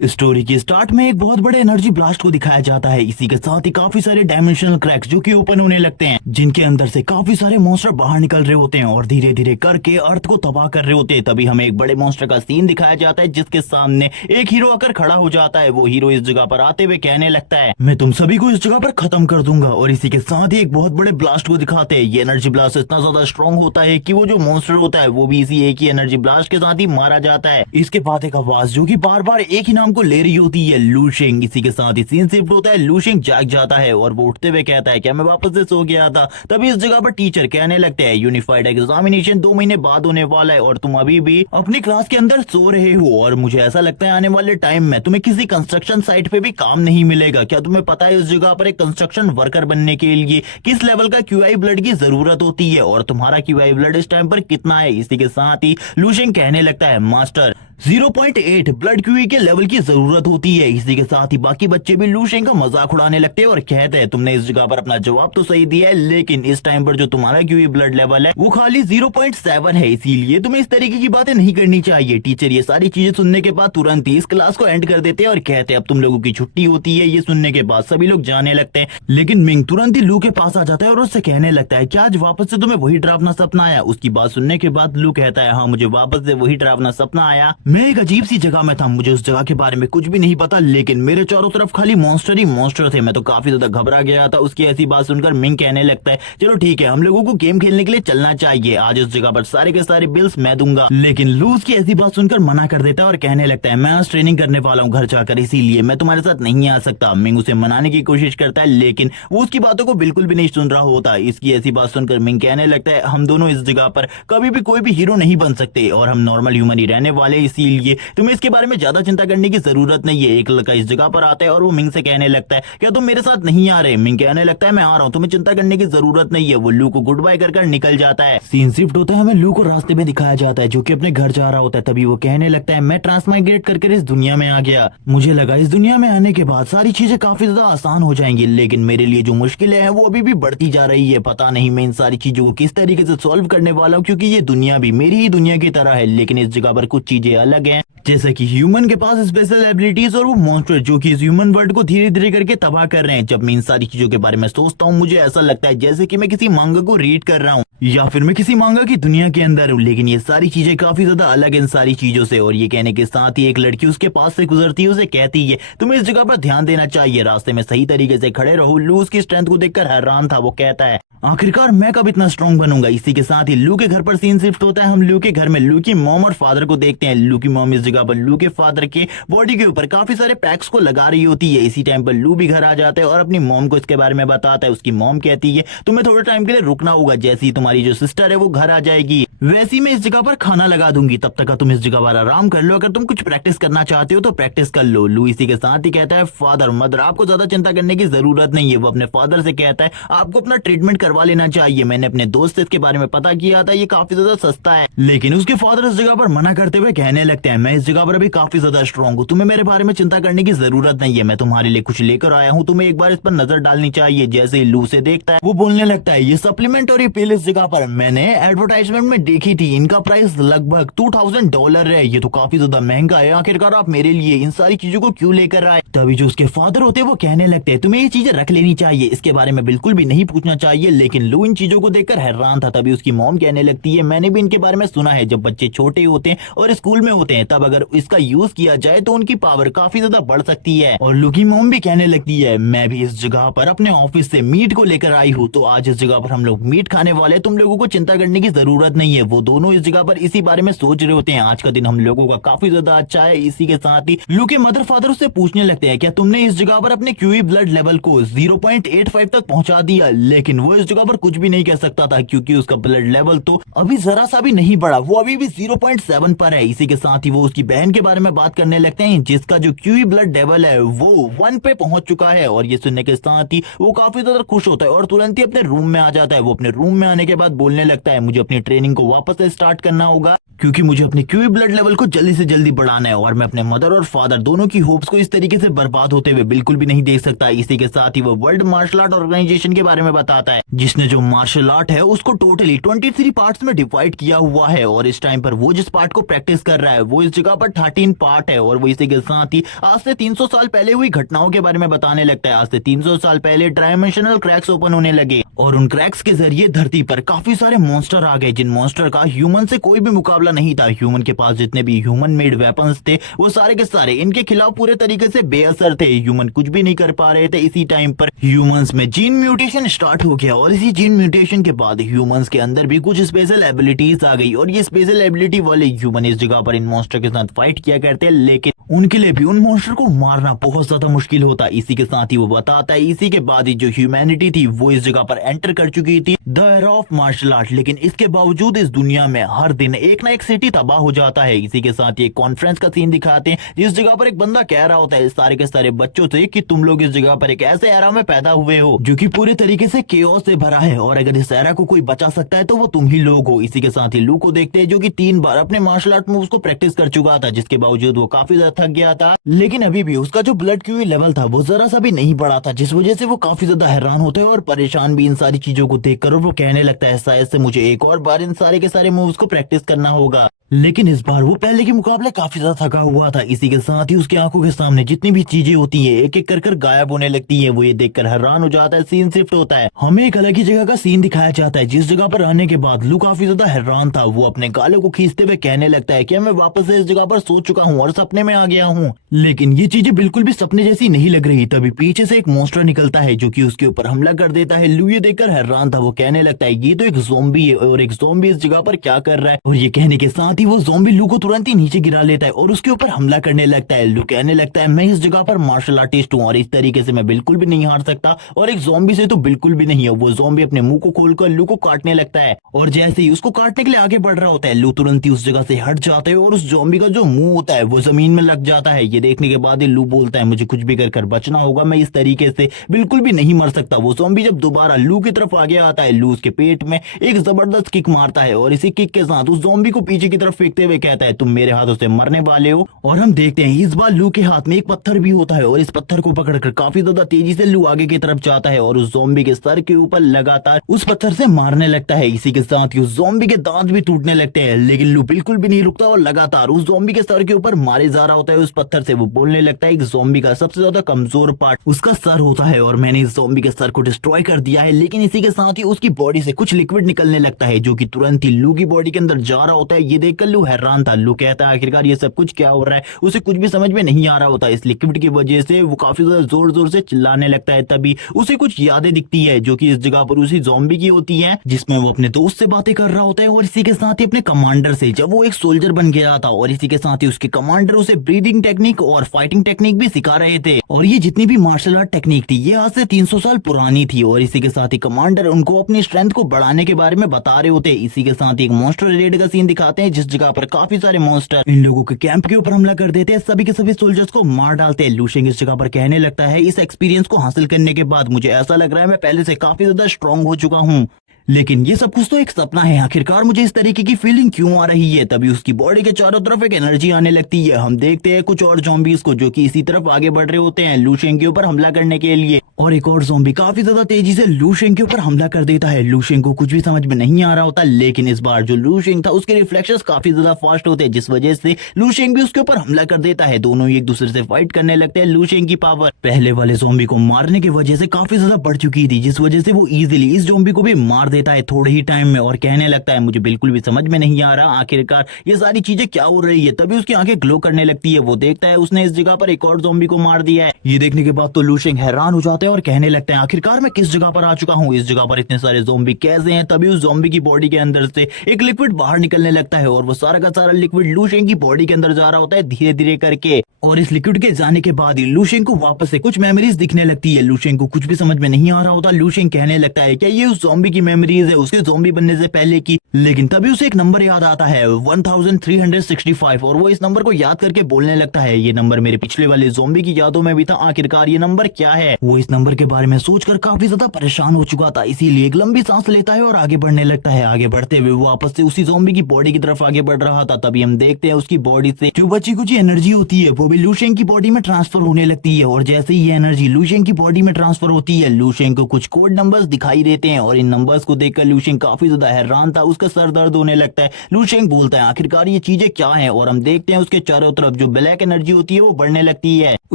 Story की start में एक बहुत बड़े एनर्जी ब्लास्ट को दिखाया जाता है। इसी के साथ ही काफी सारे डायमेंशनल क्रैक्स जो कि ओपन होने लगते हैं, जिनके अंदर से काफी सारे मॉन्स्टर बाहर निकल रहे होते हैं और धीरे धीरे करके अर्थ को तबाह कर रहे होते हैं। तभी हमें एक बड़े मॉन्स्टर का सीन दिखाया जाता है, जिसके सामने एक हीरो आकर खड़ा हो जाता है। वो हीरो इस जगह पर आते हुए कहने लगता है, मैं तुम सभी को इस जगह पर खत्म कर दूंगा। और इसी के साथ ही एक बहुत बड़े ब्लास्ट को दिखाते हैं। ये एनर्जी ब्लास्ट इतना ज्यादा स्ट्रॉन्ग होता है कि वो जो मॉन्स्टर होता है वो भी इसी एक ही एनर्जी ब्लास्ट के साथ ही मारा जाता है। इसके बाद एक आवाज जो कि बार बार एक ही नाम को ले रही होती है, लू शिंग। इसी के साथ ही सीन शिफ्ट होता है। लू शिंग जाग जाता है और वो उठते हुए कहता है, क्या मैं वापस से सो गया था? तभी इस जगह पर टीचर कहने लगते हैं, यूनिफाइड एग्जामिनेशन 2 महीने बाद होने वाला है और तुम अभी भी अपनी क्लास के अंदर सो रहे हो। और मुझे ऐसा लगता है आने वाले टाइम में तुम्हें किसी कंस्ट्रक्शन साइट पे भी काम नहीं मिलेगा। क्या तुम्हें पता है इस जगह पर एक कंस्ट्रक्शन वर्कर बनने के लिए किस लेवल का क्यूआई ब्लड की जरूरत होती है और तुम्हारा क्यूआई ब्लड इस टाइम पर कितना है? इसी के साथ ही लू शिंग कहने लगता है, मास्टर 0.8 ब्लड क्यूई के लेवल की जरूरत होती है। इसी के साथ ही बाकी बच्चे भी लू शिंग का मजाक उड़ाने लगते हैं और कहते हैं, तुमने इस जगह पर अपना जवाब तो सही दिया है, लेकिन इस टाइम पर जो तुम्हारा क्यूई ब्लड लेवल है वो खाली 0.7 है, इसीलिए तुम्हें इस तरीके की बातें नहीं करनी चाहिए। टीचर ये सारी चीजें सुनने के बाद तुरंत ही इस क्लास को एंड कर देते हैं और कहते हैं, अब तुम लोगों की छुट्टी होती है। ये सुनने के बाद सभी लोग जाने लगते हैं, लेकिन मिंग तुरंत ही लू के पास आ जाता है और उससे कहने लगता है, क्या आज वापस से तुम्हें वही डरावना सपना आया? उसकी बात सुनने के बाद लू कहता है, हाँ मुझे वापस से वही डरावना सपना आया। मैं एक अजीब सी जगह में था, मुझे उस जगह के बारे में कुछ भी नहीं पता, लेकिन मेरे चारों तरफ खाली मॉन्स्टर ही मॉन्स्टर थे। मैं तो काफी ज्यादा घबरा गया था। उसकी ऐसी बात सुनकर मिंग कहने लगता है, चलो ठीक है, हम लोगों को गेम खेलने के लिए चलना चाहिए। आज उस जगह पर सारे के सारे बिल्स मैं दूंगा। लेकिन लूज की ऐसी बात सुनकर मना कर देता है और कहने लगता है, मैं आज ट्रेनिंग करने वाला हूँ घर जाकर, इसीलिए मैं तुम्हारे साथ नहीं आ सकता। मिंग उसे मनाने की कोशिश करता है, लेकिन वो उसकी बातों को बिल्कुल भी नहीं सुन रहा होता। इसकी ऐसी बात सुनकर मिंग कहने लगता है, हम दोनों इस जगह पर कभी भी कोई भी हीरो नहीं बन सकते और हम नॉर्मल ह्यूमन ही रहने वाले, इसीलिए तुम्हें इसके बारे में ज्यादा चिंता करने की जरूरत नहीं है। एक लड़का इस जगह पर आता है और वो मिंग से कहने लगता है, क्या तुम मेरे साथ नहीं आ रहे? मिंग कहने लगता है, मैं आ रहा हूँ, तुम्हें चिंता करने की जरूरत नहीं है। वो लू को गुड बाय कर निकल जाता है। सीन शिफ्ट होता है, हमें लू को रास्ते में दिखाया जाता है जो कि अपने घर जा रहा होता है। तभी वो कहने लगता है, मैं ट्रांसमाइग्रेट करके इस दुनिया में आ गया। मुझे लगा इस दुनिया में आने के बाद सारी चीजें काफी ज्यादा आसान हो जाएंगी, लेकिन मेरे लिए जो मुश्किलें हैं वो अभी भी बढ़ती जा रही है। पता नहीं मैं इन सारी चीजों को किस तरीके से सॉल्व करने वाला हूँ, क्योंकि ये दुनिया भी मेरी ही दुनिया की तरह है, लेकिन इस जगह पर कुछ चीजें अलग हैं। जैसे कि ह्यूमन के पास स्पेशल एबिलिटीज और वो मॉन्स्टर जो कि इस ह्यूमन वर्ल्ड को धीरे धीरे करके तबाह कर रहे हैं। जब मैं इन सारी चीजों के बारे में सोचता हूँ, मुझे ऐसा लगता है जैसे कि मैं किसी मांगा को रीड कर रहा हूँ या फिर मैं किसी मांगा की दुनिया के अंदर हूँ, लेकिन ये सारी चीजें काफी ज्यादा अलग इन सारी चीजों से। और ये कहने के साथ ही एक लड़की उसके पास से गुजरती है, उसे कहती है, तुम्हें इस जगह पर ध्यान देना चाहिए, रास्ते में सही तरीके से खड़े रहो। लू उसकी स्ट्रेंथ को देखकर हैरान था। वो कहता है, आखिरकार मैं कब इतना स्ट्रॉन्ग बनूंगा? इसी के साथ ही लू के घर पर सीन शिफ्ट होता है। हम लू के घर में लू की मॉम और फादर को देखते हैं। लू की मॉम इस जगह पर लू के फादर के बॉडी के ऊपर काफी सारे पैक्स को लगा रही होती है। इसी टाइम पर लू भी घर आ जाता है और अपनी मॉम को इसके बारे में बताता है। उसकी मॉम कहती है, तुम्हें थोड़े टाइम के लिए रुकना होगा, जैसे ही तुम्हारी जो सिस्टर है वो घर आ जाएगी वैसी मैं इस जगह पर खाना लगा दूंगी, तब तक तुम इस जगह पर आराम कर लो। अगर तुम कुछ प्रैक्टिस करना चाहते हो तो प्रैक्टिस कर लो। लू इसी के साथ ही कहता है, फादर मदर आपको ज्यादा चिंता करने की जरूरत नहीं है। वो अपने फादर से कहता है, आपको अपना ट्रीटमेंट करवा लेना चाहिए, मैंने अपने दोस्त से इसके बारे में पता किया था, ये काफी ज्यादा सस्ता है। लेकिन उसके फादर इस जगह पर मना करते हुए कहने लगते हैं, मैं इस जगह पर अभी काफी ज्यादा स्ट्रॉन्ग हूँ, तुम्हें मेरे बारे में चिंता करने की जरूरत नहीं है। मैं तुम्हारे लिए कुछ लेकर आया हूँ, तुम्हें एक बार इस पर नजर डालनी चाहिए। जैसे ही लू से देखता है वो बोलने लगता है, ये सप्लीमेंट और ये पिल इस जगह पर मैंने एडवर्टाइजमेंट में देखी थी, इनका प्राइस लगभग $2000 है, ये तो काफी ज्यादा महंगा है। आखिरकार आप मेरे लिए इन सारी चीजों को क्यों लेकर आए? तभी जो उसके फादर होते हैं वो कहने लगते हैं, तुम्हें ये चीजें रख लेनी चाहिए, इसके बारे में बिल्कुल भी नहीं पूछना चाहिए। लेकिन लू इन चीजों को देखकर हैरान था। तभी उसकी मॉम कहने लगती है, मैंने भी इनके बारे में सुना है, जब बच्चे छोटे होते हैं और स्कूल में होते हैं तब अगर इसका यूज किया जाए तो उनकी पावर काफी ज्यादा बढ़ सकती है। और लू की मॉम भी कहने लगती है, मैं भी इस जगह पर अपने ऑफिस से मीट को लेकर आई हूँ, तो आज इस जगह पर हम लोग मीट खाने वाले, तुम लोगों को चिंता करने की जरूरत नहीं है। वो दोनों इस जगह पर इसी बारे में सोच रहे होते हैं। आज का दिन हम लोगों का काफी ज्यादा अच्छा है। इसी के साथ ही लू के मदर फादर उससे पूछने लगते हैं, क्या तुमने इस जगह पर अपने क्यूई ब्लड लेवल को 0.85 तक पहुंचा दिया? लेकिन वो इस जगह पर कुछ भी नहीं कह सकता था, क्योंकि उसका ब्लड लेवल तो अभी जरा सा भी नहीं बढ़ा, वो अभी भी 0.7 पर है। इसी के साथ ही वो उसकी बहन के बारे में बात करने लगते हैं, जिसका जो क्यूई ब्लड लेवल है वो 1 पे पहुंच चुका है। और ये सुनने के साथ ही वो काफी ज्यादा खुश होता है और तुरंत ही अपने रूम में आ जाता है। वो अपने रूम में आने के बाद बोलने लगता है, मुझे अपनी ट्रेनिंग को वापस से स्टार्ट करना होगा, क्योंकि मुझे अपने क्यूई ब्लड लेवल को जल्दी से जल्दी बढ़ाना है और मैं अपने मदर और फादर दोनों की होप्स को इस तरीके से बर्बाद होते हुए बिल्कुल भी नहीं देख सकता। इसी के साथ ही वो वर्ल्ड मार्शल आर्ट ऑर्गेनाइजेशन के बारे में बताता है, जिसने जो मार्शल आर्ट है उसको टोटली 23 पार्ट्स में डिवाइड किया हुआ है। और इस टाइम पर वो जिस पार्ट को प्रैक्टिस कर रहा रहा है। वो इस जगह पर 13 पार्ट है और वो इसी के साथ ही आज से 300 साल पहले हुई घटनाओं के बारे में बताने लगता है। आज से 300 साल पहले डायमेंशनल क्रैक्स ओपन होने लगे और उन क्रैक्स के जरिए धरती पर काफी सारे मॉन्स्टर आ गए, जिन मॉन्स्टर का ह्यूमन से कोई भी मुकाबला नहीं था। ह्यूमन के पास जितने भी ह्यूमन मेड वेपन्स थे वो सारे के सारे इनके खिलाफ पूरे तरीके से बेअसर थे। ह्यूमन कुछ भी नहीं कर पा रहे थे। इसी टाइम पर ह्यूमंस में जीन म्यूटेशन स्टार्ट हो गया और इसी जीन म्यूटेशन के बाद ह्यूमंस के अंदर भी कुछ स्पेशल एबिलिटीज आ गई और ये स्पेशल एबिलिटी वाले ह्यूमन इस जगह पर इन मॉन्स्टर के साथ फाइट किया करते हैं, लेकिन उनके लिए भी उन मॉन्स्टर को मारना बहुत ज्यादा मुश्किल होता। इसी के साथ ही वो बताता है इसी के बाद ही जो ह्यूमैनिटी थी वो इस जगह पर एंटर कर चुकी थी the era of martial art, लेकिन इसके बावजूद इस दुनिया में हर दिन एक ना एक सिटी तबाह हो जाता है। इसी के साथ ही एक कॉन्फ्रेंस का सीन दिखाते हैं जिस जगह पर एक बंदा कह रहा होता है सारे के सारे बच्चों से कि तुम लोग इस जगह पर एक ऐसे एरा में पैदा हुए हो जो कि पूरे तरीके से केओस से भरा है और अगर इस एरा को कोई बचा सकता है तो वो तुम ही लोग हो। इसी के साथ ही लू को देखते हैं जो कि 3 बार अपने मार्शल आर्ट मूव्स को प्रैक्टिस कर चुका था, जिसके बावजूद वो काफी ज्यादा थक गया था, लेकिन अभी भी उसका जो ब्लड क्यूई लेवल था वो जरा सा भी नहीं बढ़ा था, जिस वजह से वो काफी ज्यादा हैरान होते हैं और परेशान भी इन सारी चीजों को देखकर। और वो कहने लगता है शायद से मुझे एक और बार इन सारे के सारे मूव्स को प्रैक्टिस करना होगा, लेकिन इस बार वो पहले के मुकाबले काफी ज्यादा थका हुआ था। इसी के साथ ही उसकी आंखों के सामने जितनी भी चीजें होती हैं एक एक कर गायब होने लगती हैं। वो ये देखकर हैरान हो जाता है। सीन शिफ्ट होता है, हमें एक अलग ही जगह का सीन दिखाया जाता है जिस जगह पर आने के बाद लू काफी ज्यादा हैरान था। वो अपने गालों को खींचते हुए कहने लगता है कि मैं वापस से इस जगह पर सो चुका हूँ और सपने में आ गया हूँ, लेकिन ये चीजें बिल्कुल भी सपने जैसी नहीं लग रही। तभी पीछे से एक मॉन्स्टर निकलता है जो कि उसके ऊपर हमला कर देता है। लू ये देखकर हैरान था। वो कहने लगता है ये तो एक ज़ॉम्बी है और एक ज़ॉम्बी इस जगह पर क्या कर रहा है, और ये कहने के साथ ही वो ज़ॉम्बी लू को तुरंत ही नीचे गिरा लेता है और उसके ऊपर हमला करने लगता है। लू कहने लगता है मैं इस जगह पर मार्शल आर्टिस्ट हूँ और इस तरीके से मैं बिल्कुल भी नहीं हार सकता, और एक ज़ॉम्बी से तो बिल्कुल भी नहीं है। वो ज़ॉम्बी अपने मुंह को खोलकर लू को काटने लगता है और जैसे ही उसको काटने के लिए आगे बढ़ रहा होता है लू तुरंत ही उस जगह से हट जाता है और उस ज़ॉम्बी का जो मुंह होता है वो जमीन में लग जाता है। ये देखने के बाद ही लू बोलता है मुझे कुछ भी कर बचना होगा, मैं इस तरीके से बिल्कुल भी नहीं मर सकता। वो ज़ॉम्बी जब दोबारा लू की तरफ आगे आता है लू उसके पेट में एक जबरदस्त किक मारता है और इसी किक के साथ उस ज़ॉम्बी को पीछे की तरफ फेंकते हुए कहता है तुम मेरे हाथों से मरने वाले हो। और हम देखते हैं इस बार लू के हाथ में एक पत्थर भी होता है और इस पत्थर को पकड़कर काफी ज्यादा तेजी से लू आगे की तरफ जाता है और उस ज़ॉम्बी के सर के ऊपर लगातार उस पत्थर से मारने लगता है। इसी के साथ ही उस ज़ॉम्बी के दांत भी टूटने लगते हैं, लेकिन लू बिल्कुल भी नहीं रुकता और लगातार उस ज़ॉम्बी के सर के ऊपर मारे जा रहा होता है उस पत्थर से। वो बोलने लगता है एक ज़ॉम्बी का सबसे ज्यादा कमजोर पार्ट उसका सर होता है और मैंने इस ज़ॉम्बी के सर को डिस्ट्रॉय कर दिया है। लेकिन इसी के साथ ही उसकी बॉडी से कुछ लिक्विड निकलने लगता है जो कि तुरंत ही लू की बॉडी के अंदर जा रहा होता है। ये देखकर लू हैरान था। लू कहता है आखिरकार ये सब कुछ क्या हो रहा है, उसे कुछ भी समझ में नहीं आ रहा होता। इस लिक्विड की वजह से वो काफी ज्यादा जोर जोर से चिल्लाने लगता है। तभी उसे कुछ यादें दिखती है जो कि इस जगह पर उसी ज़ॉम्बी की होती हैं, जिसमें वो अपने दोस्त से बातें कर रहा होता है और इसी के साथ ही अपने कमांडर से, जब वो एक सोल्जर बन गया था। और इसी के साथ ही उसके कमांडर उसे ब्रीदिंग टेक्निक और फाइटिंग टेक्निक भी सिखा रहे थे और ये जितनी भी मार्शल आर्ट टेक्निक थी ये आज से 300 साल पुरानी थी। और इसी के साथ ही कमांडर उनको अपनी स्ट्रेंथ को बढ़ाने के बारे में बता रहे होते। इसी के साथ ही एक मॉन्स्टर रेड का सीन दिखाते हैं जिस जगह पर काफी सारे मॉन्स्टर इन लोगों के कैंप के ऊपर हमला कर देते हैं, सभी के सभी सोल्जर्स को मार डालते हैं। लू शेंग इस जगह पर कहने लगता है इस एक्सपीरियंस को हासिल करने के बाद मुझे ऐसा लग रहा है मैं पहले से काफी ज्यादा स्ट्रांग हो चुका हूँ, लेकिन ये सब कुछ तो एक सपना है। आखिरकार मुझे इस तरीके की फीलिंग क्यों आ रही है। तभी उसकी बॉडी के चारों तरफ एक एनर्जी आने लगती है। हम देखते हैं कुछ और ज़ॉम्बीज को जो कि इसी तरफ आगे बढ़ रहे होते हैं लू शेंग के ऊपर हमला करने के लिए, और एक और ज़ॉम्बी काफी ज्यादा तेजी से लू शेंग के ऊपर हमला कर देता है। लू शेंग को कुछ भी समझ में नहीं आ रहा होता, लेकिन इस बार जो लू शेंग था उसके रिफ्लेक्शंस काफी ज्यादा फास्ट होते हैं जिस वजह से लू शेंग भी उसके ऊपर हमला कर देता है। दोनों ही एक दूसरे से फाइट करने लगते हैं। लू शेंग की पावर पहले वाले ज़ॉम्बी को मारने की वजह से काफी ज्यादा बढ़ चुकी थी, जिस वजह से वो इजीली इस ज़ॉम्बी को भी मार देता है थोड़े ही में, और कहने लगता है मुझे बिल्कुल भी समझ में नहीं आ रहा आखिरकार ये सारी चीजें क्या हो रही है। तभी उसकी आंखें ग्लो करने लगती है। वो देखता है उसने इस जगह पर एक और ज़ॉम्बी को मार दिया है। ये देखने के बाद तो लू शेंग हैरान हो जाते हैं और कहने लगते हैं आखिरकार मैं किस जगह पर आ चुका हूँ, इस जगह पर इतने सारे ज़ॉम्बी कैसे हैं। तभी उस ज़ॉम्बी की बॉडी के अंदर से एक लिक्विड बाहर निकलने लगता है और वो सारा का सारा लिक्विड लू शेंग की बॉडी के अंदर जा रहा होता है धीरे धीरे करके, और इस लिक्विड के जाने के बाद ही लू शेंग को वापस से कुछ मेमोरीज दिखने लगती है। लू शेंग को कुछ भी समझ में नहीं आ रहा होता। लू शेंग कहने लगता है क्या ये उस ज़ॉम्बी की मेमोरीज है उसके ज़ॉम्बी बनने से पहले की, लेकिन तभी उसे एक नंबर याद आता है 1365 और वो इस नंबर को याद करके बोलने लगता है ये नंबर मेरे पिछले वाले ज़ॉम्बी की यादों में भी था, आखिरकार ये नंबर क्या है। वो इस नंबर के बारे में सोचकर काफी ज्यादा परेशान हो चुका था, इसीलिए एक लंबी सांस लेता है और आगे बढ़ने लगता है। आगे बढ़ते हुए वो वापस से उसी ज़ॉम्बी की बॉडी की तरफ आगे बढ़ रहा था। तभी हम देखते हैं उसकी बॉडी से जो बची कुछ एनर्जी होती है वो भी लू शेंग की बॉडी में ट्रांसफर होने लगती है, और जैसे ही ये एनर्जी लू शेंग की बॉडी में ट्रांसफर होती है लू शेंग को कुछ कोड नंबर्स दिखाई देते हैं और इन नंबर्स को देखकर लू शेंग काफी ज्यादा हैरान था। उसका उसका सर दर्द होने लगता है। लूशेंग बोलता है आखिरकार ये चीजें क्या है, और हम देखते हैं उसके चारों तरफ जो ब्लैक एनर्जी होती है वो बढ़ने लगती है।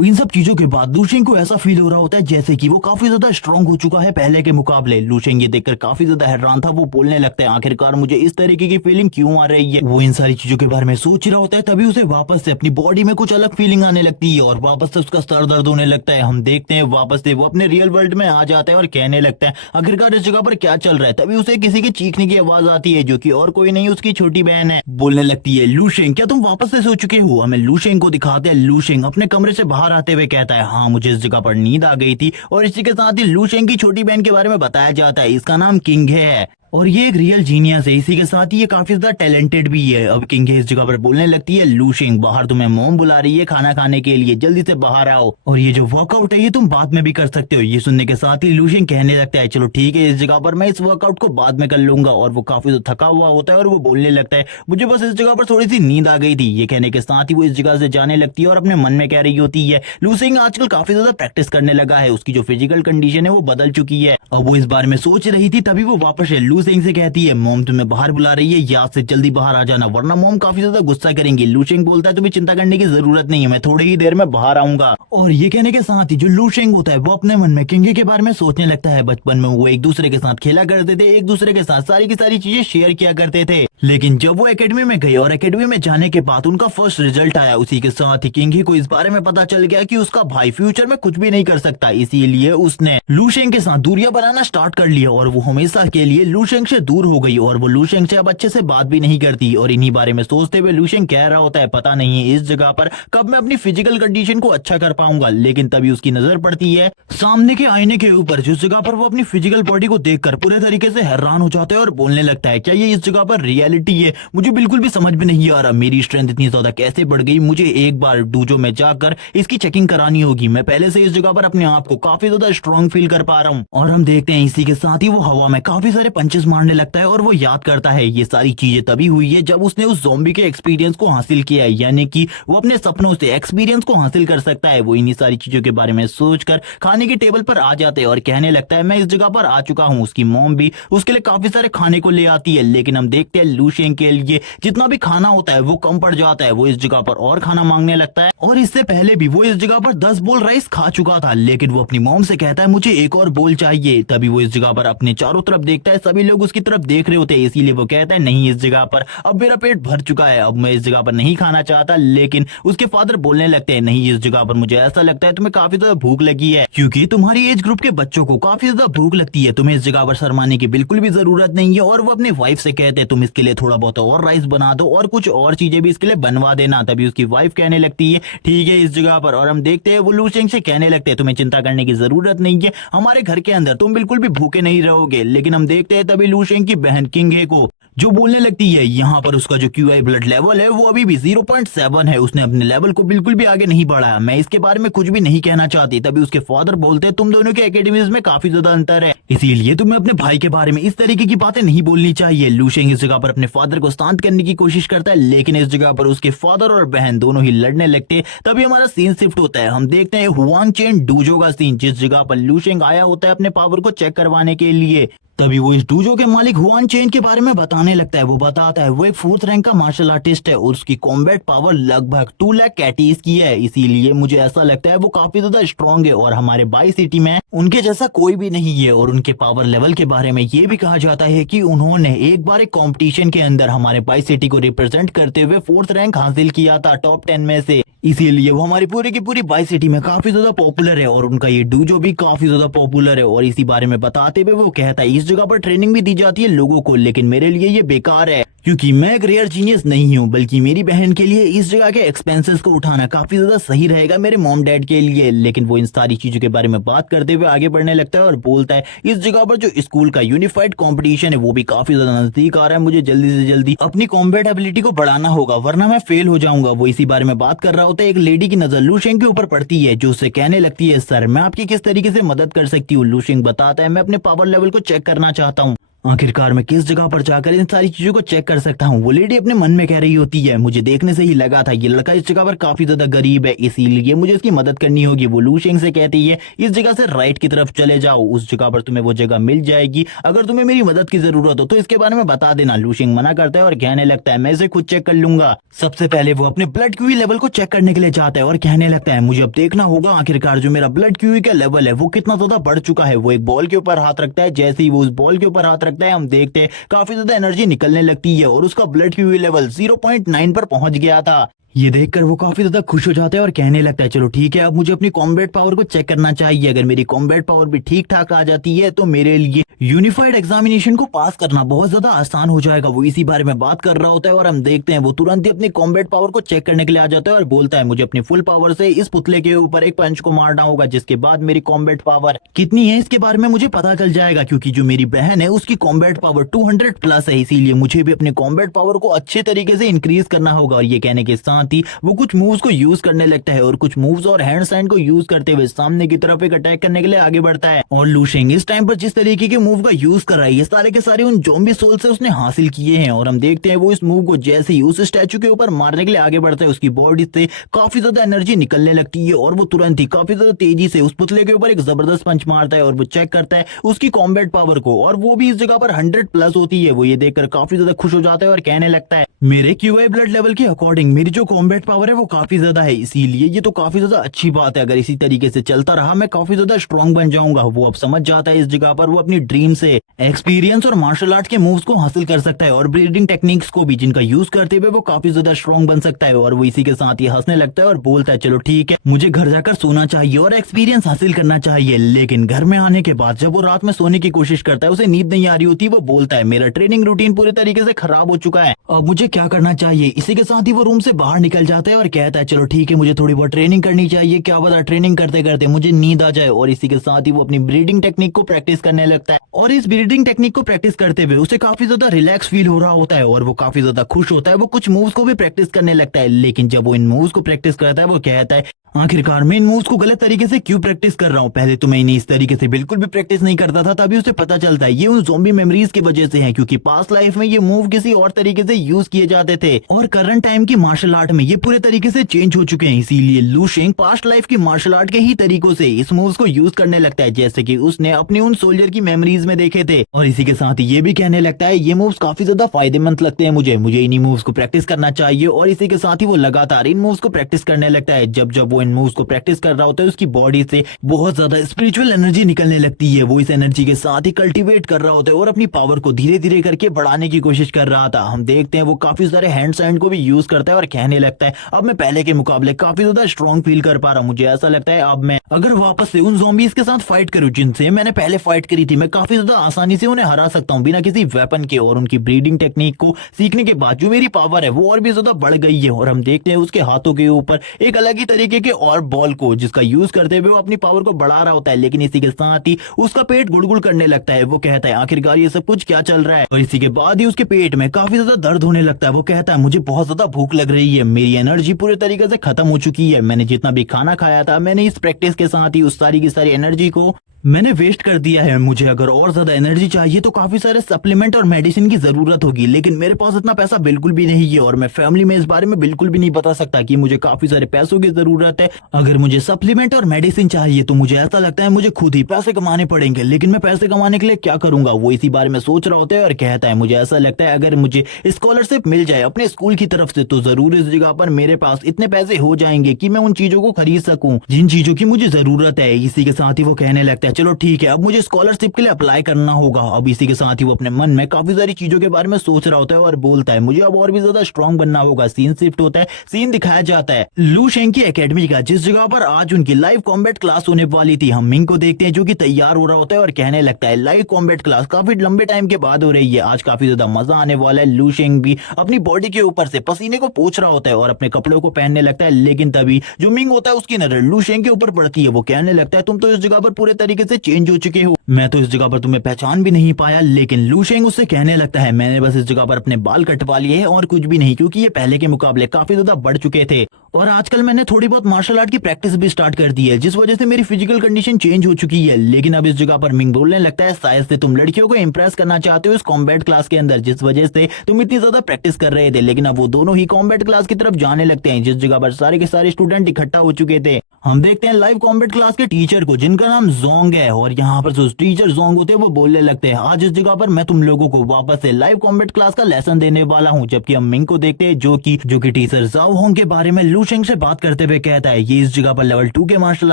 इन सब चीजों के बाद लूशेंग को ऐसा फील हो रहा होता है जैसे कि वो काफी ज्यादा स्ट्रांग हो चुका है पहले के मुकाबले। लूशेंग ये देखकर काफी ज्यादा हैरान था, वो बोलने लगता है आखिरकार मुझे इस तरीके की फीलिंग क्यों आ रही है। वो इन सारी चीजों के बारे में सोच रहा होता है, तभी उसे वापस से अपनी बॉडी में कुछ अलग फीलिंग आने लगती है और वापस से उसका सर दर्द होने लगता है। हम देखते हैं वापस से वो अपने रियल वर्ल्ड में आ जाता है और कहने लगता है आखिरकार इस जगह पर क्या चल रहा है। तभी उसे किसी के चीखने की आवाज आती है जो कि और कोई नहीं उसकी छोटी बहन है। बोलने लगती है लूशेंग क्या तुम वापस से सो चुके हो। हमें लूशेंग को दिखाते हैं। लूशेंग अपने कमरे से बाहर आते हुए कहता है हाँ मुझे इस जगह पर नींद आ गई थी। और इसी के साथ ही लूशेंग की छोटी बहन के बारे में बताया जाता है, इसका नाम किंग है और ये एक रियल जीनियस है। इसी के साथ ही ये काफी ज्यादा टैलेंटेड भी है। अब किंग इस जगह पर बोलने लगती है लूशेंग बाहर तुम्हें मॉम बुला रही है खाना खाने के लिए, जल्दी से बाहर आओ, और ये जो वर्कआउट है ये तुम बाद में भी कर सकते हो। ये सुनने के साथ ही लूशेंग कहने लगता है चलो ठीक है इस जगह पर मैं इस वर्कआउट को बाद में कर लूंगा। और वो काफी ज्यादा थका हुआ होता है और वो बोलने लगता है मुझे बस इस जगह पर थोड़ी सी नींद आ गई थी। ये कहने के साथ ही वो इस जगह से जाने लगती है और अपने मन में कह रही होती है लूशेंग आजकल काफी ज्यादा प्रैक्टिस करने लगा है, उसकी जो फिजिकल कंडीशन है वो बदल चुकी है। अब वो इस बारे में सोच रही थी तभी वो वापस लूशेंग से कहती है मॉम तुम्हें बाहर बुला रही है, याद से जल्दी बाहर आ जाना वरना मॉम काफी ज्यादा गुस्सा करेंगी। लूशेंग बोलता है तुम्हें चिंता करने की जरूरत नहीं है, मैं थोड़ी ही देर में बाहर आऊंगा। और ये कहने के साथ ही जो लूशेंग होता है वो अपने मन में किंग के बारे में सोचने लगता है। बचपन में वो एक दूसरे के साथ खेला करते थे, एक दूसरे के साथ सारी की सारी चीजें शेयर किया करते थे, लेकिन जब वो एकेडमी में गए और एकेडमी में जाने के बाद उनका फर्स्ट रिजल्ट आया, उसी के साथ ही किंग को इस बारे में पता चल गया कि उसका भाई फ्यूचर में कुछ भी नहीं कर सकता। इसीलिए उसने लूशेंग के साथ दूरियां बनाना स्टार्ट कर लिया और वो हमेशा के लिए लूशेंग से दूर हो गई और वो लूशेंग से अब अच्छे से बात भी नहीं करती। और इन्हीं बारे में सोचते हुए लूशेंग कह रहा होता है पता नहीं है इस जगह पर कब मैं अपनी फिजिकल कंडीशन को अच्छा कर पाऊंगा। लेकिन तभी उसकी नजर पड़ती है सामने के आईने के ऊपर जिस जगह पर वो अपनी फिजिकल बॉडी को देखकर पूरे तरीके से हैरान हो जाता है और बोलने लगता है क्या ये इस जगह पर रियलिटी है, मुझे बिल्कुल भी समझ में नहीं आ रहा, मेरी स्ट्रेंथ इतनी ज्यादा कैसे बढ़ गई, मुझे एक बार डूजो में जाकर इसकी चेकिंग करानी होगी, मैं पहले से इस जगह पर अपने आप को काफी ज्यादा स्ट्रांग फील कर पा रहा हूँ। और हम देखते हैं इसी के साथ ही वो हवा में काफी सारे पंचेस मारने लगता है और वो याद करता है ये सारी चीजें तभी हुई है जब उसने उस ज़ॉम्बी के एक्सपीरियंस को हासिल किया है, यानी कि वो अपने सपनों से एक्सपीरियंस को हासिल कर सकता है। वो इन्हीं सारी चीजों के बारे में सोचकर खाने की टेबल पर आ जाते हैं और कहने लगता है मैं इस जगह पर आ चुका हूँ। उसकी मॉम भी उसके लिए काफी सारे खाने को ले आती है, लेकिन हम देखते हैं लूशेंग के लिए जितना भी खाना होता है वो कम पड़ जाता है। वो इस जगह पर और खाना मांगने लगता है और इससे पहले भी वो इस जगह पर 10 बोल राइस खा चुका था, लेकिन वो अपनी मॉम से कहता है मुझे एक और बोल चाहिए। तभी वो इस जगह पर अपने चारों तरफ देखता है, सभी लोग उसकी तरफ देख रहे होते हैं, इसीलिए वो कहता है नहीं इस जगह पर अब मेरा पेट भर चुका है, अब मैं इस जगह पर नहीं खाना चाहता। लेकिन उसके फादर बोलने लगते हैं नहीं इस जगह पर मुझे ऐसा लगता है तुम्हें काफी ज्यादा भूख लगी है, क्योंकि तुम्हारी एज ग्रुप के बच्चों को काफी ज्यादा भूख लगती है, तुम्हें इस जगह पर शर्माने की बिल्कुल भी जरूरत नहीं है। और वो अपने वाइफ से कहते हैं तुम इसके लिए थोड़ा बहुत और राइस बना दो और कुछ और चीजें भी इसके लिए बनवा देना। तभी उसकी वाइफ कहने लगती है ठीक है इस जगह पर। और हम देखते हैं वो लूशेंग से कहने लगते हैं तुम्हें चिंता करने की जरूरत नहीं है, हमारे घर के अंदर तुम बिल्कुल भी भूखे नहीं रहोगे। लेकिन हम देखते हैं तभी लूशेंग की बहन किंग को जो बोलने लगती है यहाँ पर उसका जो QI ब्लड लेवल है वो अभी भी 0.7 है, उसने अपने लेवल को बिल्कुल भी आगे नहीं बढ़ाया, मैं इसके बारे में कुछ भी नहीं कहना चाहती। तभी उसके फादर बोलते हैं तुम दोनों के एकेडमीज में काफी ज्यादा अंतर है, इसीलिए तुम्हें अपने भाई के बारे में इस तरीके की बातें नहीं बोलनी चाहिए। लूशेंग इस जगह पर अपने फादर को शांत करने की कोशिश करता है, लेकिन इस जगह पर उसके फादर और बहन दोनों ही लड़ने लगते हैं। तभी हमारा सीन शिफ्ट होता है, हम देखते हैं हुआन चेन डूजो का सीन, जिस जगह पर लूशेंग आया होता है अपने पावर को चेक करवाने के लिए। तभी वो इस डूजो के मालिक हुआन चेन के बारे में बताने लगता है। वो बताता है वो एक 4th रैंक का मार्शल आर्टिस्ट है और उसकी कॉम्बैट पावर लगभग 2 लाख कैटीज की है, इसीलिए मुझे ऐसा लगता है वो काफी ज्यादा स्ट्रांग है और हमारे बाई सिटी में उनके जैसा कोई भी नहीं है। और उनके पावर लेवल के बारे में ये भी कहा जाता है कि उन्होंने एक बार एक कॉम्पिटिशन के अंदर हमारे बाई सिटी को रिप्रेजेंट करते हुए 4th रैंक हासिल किया था टॉप 10 में से, इसीलिए वो हमारी पूरी की पूरी बाई सिटी में काफी ज्यादा पॉपुलर है और उनका ये डूजो भी काफी ज्यादा पॉपुलर है। और इसी बारे में बताते हुए वो कहता है इस जगह पर ट्रेनिंग भी दी जाती है लोगों को, लेकिन मेरे लिए ये बेकार है क्योंकि मैं एक रेयर जीनियस नहीं हूँ, बल्कि मेरी बहन के लिए इस जगह के एक्सपेंसेस को उठाना काफी ज्यादा सही रहेगा मेरे मॉम डैड के लिए। लेकिन वो इन सारी चीजों के बारे में बात करते हुए आगे बढ़ने लगता है और बोलता है इस जगह पर जो स्कूल का यूनिफाइड कंपटीशन है वो भी काफी ज्यादा नजदीक आ रहा है, मुझे जल्दी से जल्दी अपनी कॉम्बैट एबिलिटी को बढ़ाना होगा वरना मैं फेल हो जाऊंगा। वो इसी बारे में बात कर रहा होता है, एक लेडी की नजर लूशेंग के ऊपर पड़ती है जो उससे कहने लगती है सर मैं आपकी किस तरीके से मदद कर सकती हूँ। लूशेंग बताता है मैं अपने पावर लेवल को चेक करना चाहता हूँ। आखिरकार मैं किस जगह पर जाकर इन सारी चीजों को चेक कर सकता हूँ। वो लेडी अपने मन में कह रही होती है, मुझे देखने से ही लगा था ये लड़का इस जगह पर काफी ज्यादा गरीब है, इसीलिए मुझे इसकी मदद करनी होगी। वो लू शेंग से कहती है, इस जगह से राइट की तरफ चले जाओ, उस जगह पर तुम्हें वो जगह मिल जाएगी। अगर तुम्हें मेरी मदद की जरूरत हो तो इसके बारे में बता देना। लू शेंग मना करता है और कहने लगता है, मैं इसे खुद चेक कर लूंगा। सबसे पहले वो अपने ब्लड क्यूई लेवल को चेक करने के लिए जाता है और कहने लगता है, मुझे अब देखना होगा आखिरकार जो मेरा ब्लड क्यूई का लेवल है वो कितना ज्यादा बढ़ चुका है। वो एक बॉल के ऊपर हाथ रखता है, जैसे ही वो उस बॉल के ऊपर हाथ रखता है हम देखते हैं काफी ज्यादा एनर्जी निकलने लगती है और उसका ब्लड क्यूई लेवल 0.9 पर पहुंच गया था। ये देखकर वो काफी ज्यादा खुश हो जाता है और कहने लगता है, चलो ठीक है, अब मुझे अपनी कॉम्बैट पावर को चेक करना चाहिए। अगर मेरी कॉम्बैट पावर भी ठीक ठाक आ जाती है तो मेरे लिए यूनिफाइड एग्जामिनेशन को पास करना बहुत ज्यादा आसान हो जाएगा। वो इसी बारे में बात कर रहा होता है और हम देखते हैं वो तुरंत ही अपनी कॉम्बैट पावर को चेक करने के लिए आ जाता है और बोलता है, मुझे अपनी फुल पावर से इस पुतले के ऊपर एक पंच को मारना होगा, जिसके बाद मेरी कॉम्बैट पावर कितनी है इसके बारे में मुझे पता चल जाएगा। क्योंकि जो मेरी बहन है उसकी कॉम्बैट पावर 200 प्लस है, इसीलिए मुझे भी अपने कॉम्बैट पावर को अच्छे तरीके से इंक्रीज करना होगा। और ये कहने के साथ ही वो कुछ मूव्स को यूज करने लगता है और कुछ मूव्स और हैंड साइन को यूज करते हुए सामने की तरफ एक अटैक करने के लिए आगे बढ़ता है। और लू शेंग इस टाइम पर जिस तरीके के मूव का यूज कर रहा है ये सारे के सारे उन ज़ॉम्बी सोल से उसने हासिल किए हैं। और हम देखते हैं वो इस मूव को जैसे ही उस स्टैचू के ऊपर मारने के लिए आगे बढ़ता है उसकी बॉडी से काफी ज्यादा एनर्जी निकलने लगती है और वो तुरंत ही काफी ज्यादा तेजी से उस पुतले के ऊपर एक जबरदस्त पंच मारता है और वो चेक करता है उसकी कॉम्बैट पावर को और वो भी इस जगह पर 100 प्लस होती है। वो ये देखकर काफी ज्यादा खुश हो जाता है और कहने लगता है, मेरे क्यूआई ब्लड लेवल के अकॉर्डिंग मेरी जो कॉम्बैट पावर है वो काफी ज्यादा है, इसीलिए ये तो काफी ज्यादा अच्छी बात है। अगर इसी तरीके से चलता रहा मैं काफी ज्यादा स्ट्रॉन्ग बन जाऊंगा। वो अब समझ जाता है इस जगह पर वो अपनी ड्रीम से एक्सपीरियंस और मार्शल आर्ट के मूव्स को हासिल कर सकता है और ब्रीडिंग टेक्निक्स को भी, जिनका यूज करते हुए वो काफी ज्यादा स्ट्रॉन्ग बन सकता है। और वो इसी के साथ ही हंसने लगता है और बोलता है, चलो ठीक है, मुझे घर जाकर सोना चाहिए और एक्सपीरियंस हासिल करना चाहिए। लेकिन घर में आने के बाद जब वो रात में सोने की कोशिश करता है उसे नींद नहीं आ रही होती। वो बोलता है, मेरा ट्रेनिंग रूटीन पूरी तरीके से खराब हो चुका है, अब मुझे क्या करना चाहिए। इसी के साथ ही वो रूम से बाहर निकल जाता है और कहता है, चलो ठीक है, मुझे थोड़ी बहुत ट्रेनिंग करनी चाहिए, क्या पता ट्रेनिंग करते करते मुझे नींद आ जाए। और इसी के साथ ही वो अपनी ब्रीडिंग टेक्निक को प्रैक्टिस करने लगता है और इस ब्रीडिंग टेक्निक को प्रैक्टिस करते हुए उसे काफी ज्यादा रिलैक्स फील हो रहा होता है और वो काफी ज्यादा खुश होता है। वो कुछ मूव्स को भी प्रैक्टिस करने लगता है, लेकिन जब वो इन मूव्स को प्रैक्टिस करता है वो कहता है, आखिरकार मैं इन मूव्स को गलत तरीके से क्यों प्रैक्टिस कर रहा हूँ। पहले तो मैं इन्हें इस तरीके से बिल्कुल भी प्रैक्टिस नहीं करता था, तभी उसे पता चलता है ये उन ज़ॉम्बी मेमोरीज की वजह से है, क्योंकि पास्ट लाइफ में ये मूव किसी और तरीके से यूज किए जाते थे और करंट टाइम की मार्शल आर्ट में ये पूरे तरीके से चेंज हो चुके हैं। इसीलिए लू शेंग पास्ट लाइफ की मार्शल आर्ट के ही तरीकों से इस मूव्स को यूज करने लगता है, जैसे कि उसने अपने उन सोल्जर की मेमोरीज में देखे थे। और इसी के साथ ये भी कहने लगता है, ये मूव्स काफी ज्यादा फायदेमंद लगते हैं मुझे इन्हीं मूव्स को प्रैक्टिस करना चाहिए। और इसी के साथ ही वो लगातार इन मूव्स को प्रैक्टिस करने लगता है। जब जब वो इन मूव्स को प्रैक्टिस कर रहा होता है उसकी बॉडी से बहुत ज्यादा स्पिरिचुअल एनर्जी निकलने लगती है। वो इस एनर्जी के साथ ही कल्टीवेट कर रहा होता है और अपनी पावर को धीरे धीरे करके बढ़ाने की कोशिश कर रहा था। हम देखते हैं वो काफी सारे हैंड साइन को भी यूज करता है और कहने लगता है, अब मैं पहले के मुकाबले काफी ज्यादा स्ट्रॉन्ग फील कर पा रहा हूँ। मुझे ऐसा लगता है अब मैं अगर वापस से उन ज़ॉम्बीज के साथ फाइट करूं जिनसे मैंने पहले फाइट करी थी, मैं काफी ज्यादा आसानी से उन्हें हरा सकता हूँ बिना किसी वेपन के। और उनकी ब्रीडिंग टेक्निक को सीखने के बाद जो मेरी पावर है वो और भी ज्यादा बढ़ गई है। और हम देखते हैं उसके हाथों के ऊपर एक अलग ही तरीके के और बॉल को, जिसका यूज करते हुए वो अपनी पावर को बढ़ा रहा होता है। लेकिन इसी के साथ ही उसका पेट गुड़गुड़ करने लगता है। वो कहता है, आखिरकार ये सब कुछ क्या चल रहा है। और इसी के बाद ही उसके पेट में काफी ज्यादा दर्द होने लगता है। वो कहता है, मुझे बहुत ज्यादा भूख लग रही है, मेरी एनर्जी पूरे तरीके से खत्म हो चुकी है। मैंने जितना भी खाना खाया था मैंने इस प्रैक्टिस के साथ ही उस सारी की सारी एनर्जी को मैंने वेस्ट कर दिया है। मुझे अगर और ज्यादा एनर्जी चाहिए तो काफी सारे सप्लीमेंट और मेडिसिन की जरूरत होगी, लेकिन मेरे पास इतना पैसा बिल्कुल भी नहीं है और मैं फैमिली में इस बारे में बिल्कुल भी नहीं बता सकता कि मुझे काफी सारे पैसों की जरूरत है। अगर मुझे सप्लीमेंट और मेडिसिन चाहिए तो मुझे ऐसा लगता है मुझे खुद ही पैसे कमाने पड़ेंगे, लेकिन मैं पैसे कमाने के लिए क्या करूंगा। वो इसी बारे में सोच रहा होता है और कहता है, मुझे ऐसा लगता है अगर मुझे स्कॉलरशिप मिल जाए अपने स्कूल की तरफ से तो जरूर इस जगह पर मेरे पास इतने पैसे हो जाएंगे कि मैं उन चीजों को खरीद सकूं जिन चीजों की मुझे जरूरत है। इसी के साथ ही वो कहने लगता है, चलो ठीक है, अब मुझे स्कॉलरशिप के लिए अप्लाई करना होगा। अब इसी के साथ ही वो अपने मन में काफी सारी चीजों के बारे में सोच रहा होता है और बोलता है, मुझे अब और भी ज्यादा स्ट्रॉन्ग बनना होगा। सीन शिफ्ट होता है, सीन दिखाया जाता है लू शेंग की एकेडमी का, जिस जगह पर आज उनकी लाइव कॉम्बैट क्लास होने वाली थी। हम मिंग को देखते हैं जो कि तैयार हो रहा होता है और कहने लगता है, लाइव कॉम्बैट क्लास काफी लंबे टाइम के बाद हो रही है, आज काफी ज्यादा मजा आने वाला है। लू शेंग भी अपनी बॉडी के ऊपर से पसीने को पोंछ रहा होता है और अपने कपड़ों को पहनने लगता है। लेकिन तभी जो मिंग होता है उसकी नजर लू शेंग के ऊपर पड़ती है। वो कहने लगता है, तुम तो इस जगह पर पूरे तरीके तरीके से चेंज हो चुके हो, मैं तो इस जगह पर तुम्हें पहचान भी नहीं पाया। लेकिन लू शेंग उससे कहने लगता है मैंने बस इस जगह पर अपने बाल कटवा लिए हैं और कुछ भी नहीं, क्योंकि ये पहले के मुकाबले काफी ज्यादा बढ़ चुके थे और आजकल मैंने थोड़ी बहुत मार्शल आर्ट की प्रैक्टिस भी स्टार्ट कर दी है, जिस वजह से मेरी फिजिकल कंडीशन चेंज हो चुकी है। लेकिन अब इस जगह पर मिंग बोलने लगता है शायद से तुम लड़कियों को इंप्रेस करना चाहते हो इस कॉम्बैट क्लास के अंदर, जिस वजह से तुम इतनी ज्यादा प्रैक्टिस कर रहे थे। लेकिन अब वो दोनों ही कॉम्बैट क्लास की तरफ जाने लगते हैं, जिस जगह पर सारे के सारे स्टूडेंट इकट्ठा हो चुके थे। हम देखते हैं लाइव कॉम्बैट क्लास के टीचर को, जिनका नाम जोंग है, और यहाँ पर जो टीचर जोंग होते हैं वो बोलने लगते हैं आज इस जगह पर मैं तुम लोगों को वापस से लाइव कॉम्बैट क्लास का लेसन देने वाला हूँ। जबकि हम मिंग को देखते हैं जो कि टीचर जाओ होंग के बारे में लू शेंग से बात करते हुए कहता है ये इस जगह पर लेवल 2 के मार्शल